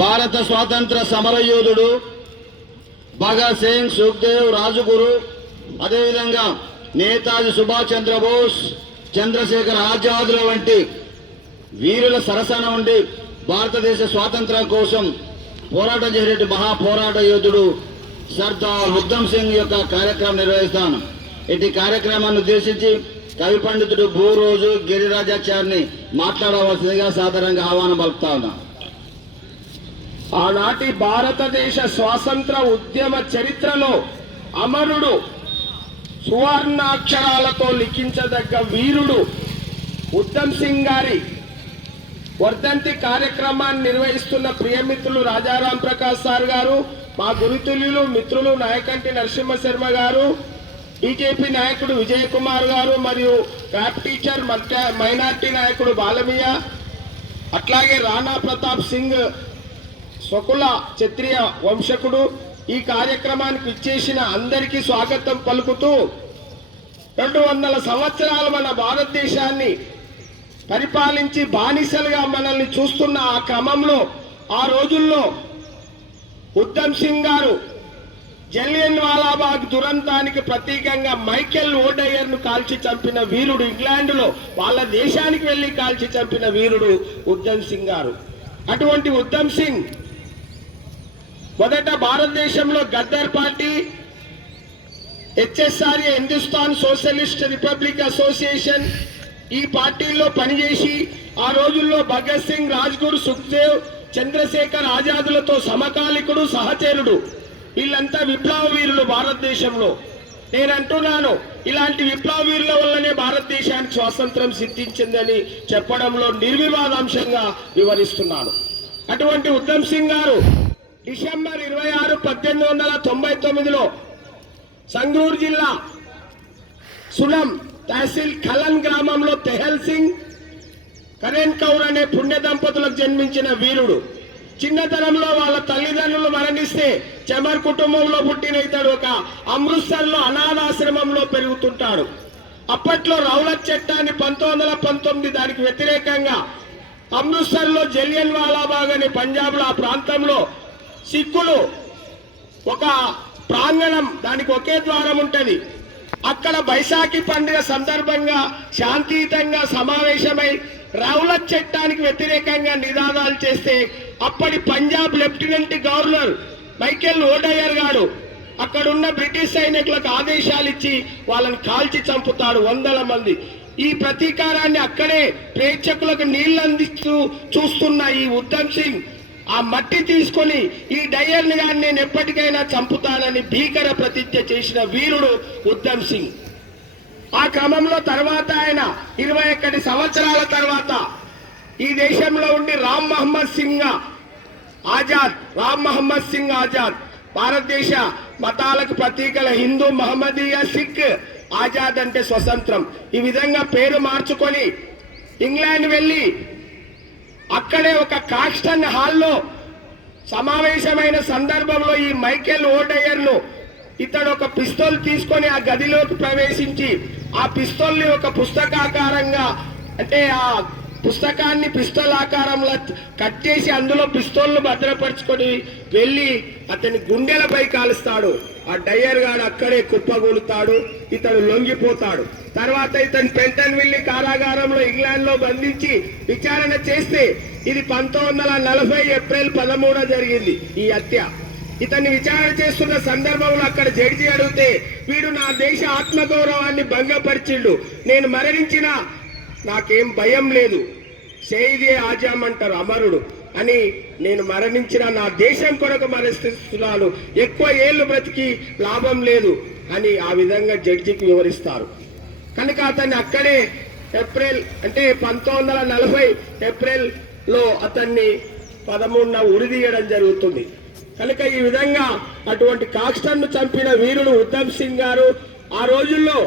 భారత స్వాతంత్ర సమరయోధుడు భగత్ సింగ్, సుఖ్దేవ్, రాజగురు, అదేవిధంగా నేతాజీ సుభాష్ చంద్రబోస్, చంద్రశేఖర్ ఆజాద్ల వంటి వీరుల సరసన ఉండి భారతదేశ స్వాతంత్రం కోసం పోరాటం చేసేటువంటి మహాపోరాట యోధుడు సర్దార్ ఉధమ్ సింగ్ యొక్క కార్యక్రమం నిర్వహిస్తాను. ఇటు కార్యక్రమాన్ని ఉద్దేశించి కవి పండితుడు భూరోజు గిరిరాజాచారిని మాట్లాడవలసిందిగా సాధారణంగా ఆహ్వానం పలుకుతా ఉన్నా. ఆనాటి భారతదేశ స్వాతంత్ర ఉద్యమ చరిత్రలో అమరుడు, సువర్ణాక్షరాలతో లిఖించదగ్గ వీరుడు ఉధమ్ సింగ్ గారి వర్ధంతి కార్యక్రమాన్ని నిర్వహిస్తున్న ప్రియమిత్రులు రాజారాం ప్రకాష్ సార్ గారు, మా గురుతుల్యులు మిత్రులు నాయకంటి నరసింహ శర్మ గారు, బీజేపీ నాయకుడు విజయ్ కుమార్ గారు, మరియు క్రాప్ టీచర్ మైనార్టీ నాయకుడు బాలమియ, అట్లాగే రాణా ప్రతాప్ సింగ్ స్వకుల క్షత్రియ వంశకుడు, ఈ కార్యక్రమానికి ఇచ్చేసిన అందరికీ స్వాగతం పలుకుతూ 200 సంవత్సరాలు మన భారతదేశాన్ని పరిపాలించి బానిసలుగా మనల్ని చూస్తున్న ఆ క్రమంలో ఆ రోజుల్లో ఉధమ్ సింగ్ గారు జలియన్ వాలాబాగ్ దురంతానికి ప్రతీకంగా మైకేల్ ఓడయర్ ను కాల్చి చంపిన వీరుడు, ఇంగ్లాండ్లో వాళ్ళ దేశానికి వెళ్లి కాల్చి చంపిన వీరుడు ఉధమ్ సింగ్ గారు. అటువంటి ఉధమ్ సింగ్ మొదట భారతదేశంలో Gaddar party, HSRA Hindustan socialist republic association, ఈ పార్టీల్లో పనిచేసి ఆ రోజుల్లో భగత్ సింగ్, రాజ్గురు, సుఖ్దేవ్, చంద్రశేఖర్ ఆజాదులతో సమకాలికుడు, సహచరుడు. వీళ్ళంతా విప్లవ వీరులు భారతదేశంలో. నేను అంటున్నాను, ఇలాంటి విప్లవ వీరుల వల్లనే భారతదేశానికి స్వాతంత్రం సిద్ధించిందని చెప్పడంలో నిర్వివాదాంశంగా వివరిస్తున్నాను. అటువంటి ఉధమ్ సింగ్ గారు డిసెంబర్ 26, 1899లో సంగ్రూర్ జిల్లా సులం తహసీల్ ఖలన్ గ్రామంలో తెహల్ సింగ్, కరెన్ కౌర్ అనే పుణ్య దంపతులకు జన్మించిన వీరుడు. చిన్నతనంలో వాళ్ళ తల్లిదండ్రులు మరణిస్తే చమర్ కుటుంబంలో పుట్టిన ఇతడు ఒక అమృత్సర్లో అనాథాశ్రమంలో పెరుగుతుంటాడు. అప్పట్లో రౌలత్ చట్టాన్ని 1919 దానికి వ్యతిరేకంగా అమృత్సర్లో జలియన్ వాలాబాగ్ అనే పంజాబ్లో ఆ ప్రాంతంలో సిక్కులు ఒక ప్రాంగణం, దానికి ఒకే ద్వారం ఉంటది. అక్కడ బైశాఖి పండుగ సందర్భంగా శాంతియుతంగా సమావేశమై రౌలత్ చట్టానికి వ్యతిరేకంగా నినాదాలు చేస్తే అప్పటి పంజాబ్ లెఫ్టినెంట్ గవర్నర్ మైకేల్ ఓడయర్ గారు అక్కడున్న బ్రిటిష్ సైనికులకు ఆదేశాలు ఇచ్చి వాళ్ళని కాల్చి చంపుతాడు 100 మంది. ఈ ప్రతీకారాన్ని అక్కడే ప్రేక్షకులకు నీళ్లు అందిస్తూ చూస్తున్న ఈ ఉధమ్ సింగ్ ఆ మట్టి తీసుకొని ఈ డయర్ని గాని నేను ఎప్పటికైనా చంపుతానని భీకర ప్రతిజ్ఞ చేసిన వీరుడు ఉధమ్ సింగ్. ఆ క్రమంలో తర్వాత ఆయన 21 సంవత్సరాల తర్వాత ఈ దేశంలో ఉండి రామ్ మహమ్మద్ సింగ్ ఆజాద్ భారతదేశ మతాలకు ప్రతీకల హిందూ, మహమ్మదీయ, సిక్, ఆజాద్ అంటే స్వతంత్రం, ఈ విధంగా పేరు మార్చుకొని ఇంగ్లాండ్ వెళ్ళి అక్కడే ఒక కాక్స్టన్ హాల్లో సమావేశమైన సందర్భంలో ఈ మైకేల్ ఓడయర్ ను ఇతడు ఒక పిస్తోల్ తీసుకొని ఆ గదిలోకి ప్రవేశించి ఆ పిస్తోల్ని ఒక పుస్తకాకారంగా, అంటే ఆ పుస్తకాన్ని పిస్తోల్ ఆకారంలో కట్ చేసి అందులో పిస్తోల్ను భద్రపరుచుకొని వెళ్ళి అతని గుండెలపై కాలుస్తాడు. ఆ డయర్ గాడు అక్కడే కుప్పగొలుతాడు, ఇతడు లొంగిపోతాడు. తర్వాత ఇతను పెంటన్విల్లీ కారాగారంలో ఇంగ్లాండ్ లో బంధించి విచారణ చేస్తే ఇది 1940 ఏప్రిల్ 13 జరిగింది ఈ హత్య. ఇతన్ని విచారణ చేస్తున్న సందర్భంలో అక్కడ జడ్జి అడిగితే వీడు నా దేశ ఆత్మగౌరవాన్ని భంగపరిచిండు, నేను మరణించినా నాకేం భయం లేదు, షహీదే ఆజాం అంటారు అమరుడు అని, నేను మరణించిన నా దేశం కొరకు మరణిస్తున్నాను, ఎక్కువ ఏళ్ళు బ్రతికి లాభం లేదు అని ఆ విధంగా జడ్జికి వివరిస్తారు. కనుక అతన్ని అక్కడే ఏప్రిల్ అంటే 1940 ఏప్రిల్లో అతన్ని 13న ఉరిదీయడం జరుగుతుంది. కనుక ఈ విధంగా అటువంటి కాక్స్టన్ను చంపిన వీరుడు ఉధమ్ సింగ్ గారు. ఆ రోజుల్లో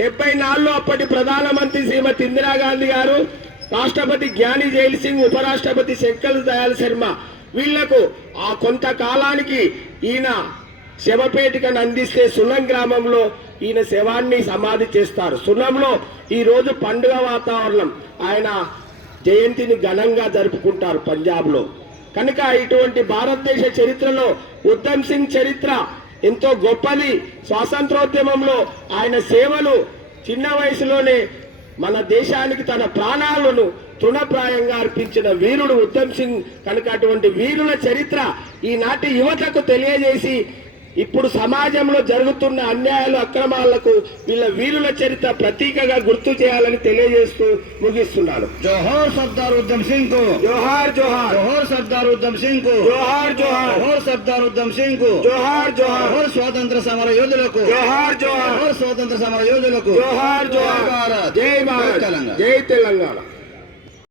74లో అప్పటి ప్రధానమంత్రి శ్రీమతి ఇందిరాగాంధీ గారు, రాష్ట్రపతి జ్ఞాని జైల్ సింగ్, ఉపరాష్ట్రపతి శంకర్ దయాళ్ శర్మ, వీళ్లకు ఆ కొంతకాలానికి ఈయన శవపేటికను అందిస్తే సున్నం గ్రామంలో ఈయన శవాన్ని సమాధి చేస్తారు. సున్నంలో ఈ రోజు పండుగ వాతావరణం, ఆయన జయంతిని ఘనంగా జరుపుకుంటారు పంజాబ్లో. కనుక ఇటువంటి భారతదేశ చరిత్రలో ఉద్ధమ్ సింగ్ చరిత్ర ఎంతో గొప్పది. స్వాతంత్రోద్యమంలో ఆయన సేవలు, చిన్న వయసులోనే మన దేశానికి తన ప్రాణాలను తృణప్రాయంగా అర్పించిన వీరుడు ఉద్ధమ్ సింగ్. కనుక అటువంటి వీరుల చరిత్ర ఈనాటి యువతకు తెలియజేసి ఇప్పుడు సమాజంలో జరుగుతున్న అన్యాయాలు, అక్రమాలకు వీళ్ళ వీరుల చరిత్ర ప్రతీకగా గుర్తు చేయాలని తెలియజేస్తూ ముగిస్తున్నాను. జోహార్ సర్దార్ ఉద్ధమ్ సింగ్ కు, జోహార్ జోహార్, జోహార్ సర్దార్ ఉద్ధమ్ సింగ్ కు, జోహార్ జోహార్, జోహార్ సర్దార్ ఉద్ధమ్ సింగ్ కు, జోహార్ జోహార్, జోహార్ స్వాతంత్ర సమర యోధులకు, జోహార్ జోహార్, జోహార్ స్వాతంత్ర సమర యోధులకు, జోహార్ జోహార్. భారత్, జై భారత్, తెలంగాణ. జై తెలంగాణ.